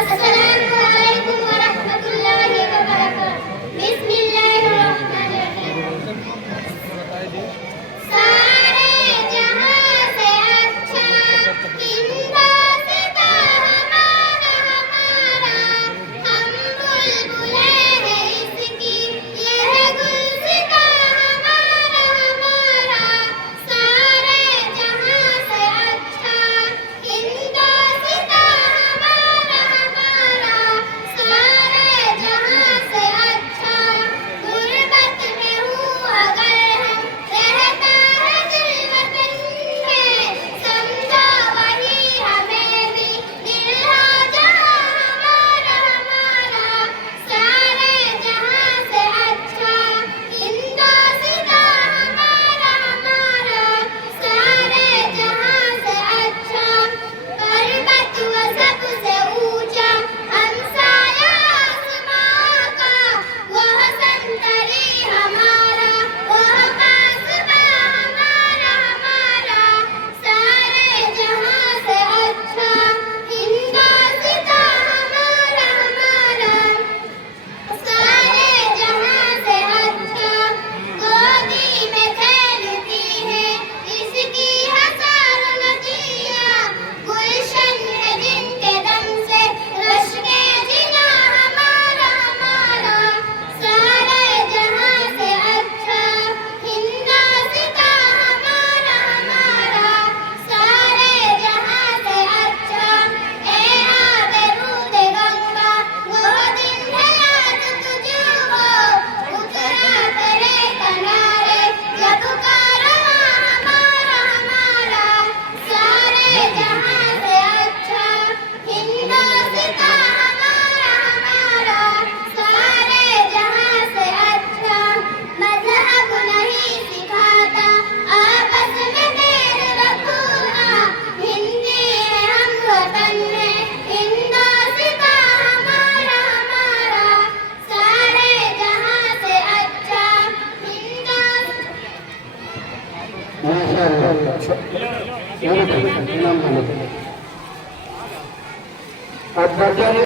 अस्सलामुअलैकुम वरहमतुल्लाहि वबरकातुहू। बिस्मिल्लाहिर्रहमानिर्रहीम। सारे जहां से अच्छा हिंदुस्तान हमारा हमारा, हम बुलबुलें हैं इसकी यह गुलसितां हमारा हमारा। सारे जहां से अच्छा हिंदुस्तान हमारा हमारा, सारे जहां से अच्छा। गुर्बत में हूँ अगर हम रहता है दिल वतन में, समझो वही हमें भी दिल हो जहां हमारा हमारा। सारे जहां से अच्छा हिंदुस्तान हमारा हमारा, सारे जहां से अच्छा। पर्वत व सबसे ऊंचा हमसाया आसमां का, वह संतरी हमारा वह कास्बा हमारा हमारा। सारे जहां से अच्छा हिंदुस्तान हमारा हमारा, सारे जहां से अच्छा। गोदी में खेलती है इसकी हजार नदियां, गुलशन है जिनके दम से रश्के जिना हमारा हमारा। सारे जहां से अच्छा हिंदुस्तान हमारा हमारा, सारे जहां से अच्छा। ए आबे रूद गंगा वो दिन है याद तुझको, उतरा तेरे किनारे जब कारवां हमारा हमारा। सारे जहां से अच्छा हिंदुस्तान हमारा हमारा, सारे जहां से अच्छा। मजहब नहीं सिखाता आपस में मेल रखना, हिंदी है हम वतन है हिंदुस्तान हमारा हमारा। सारे जहां से अच्छा माशाअल्लाह।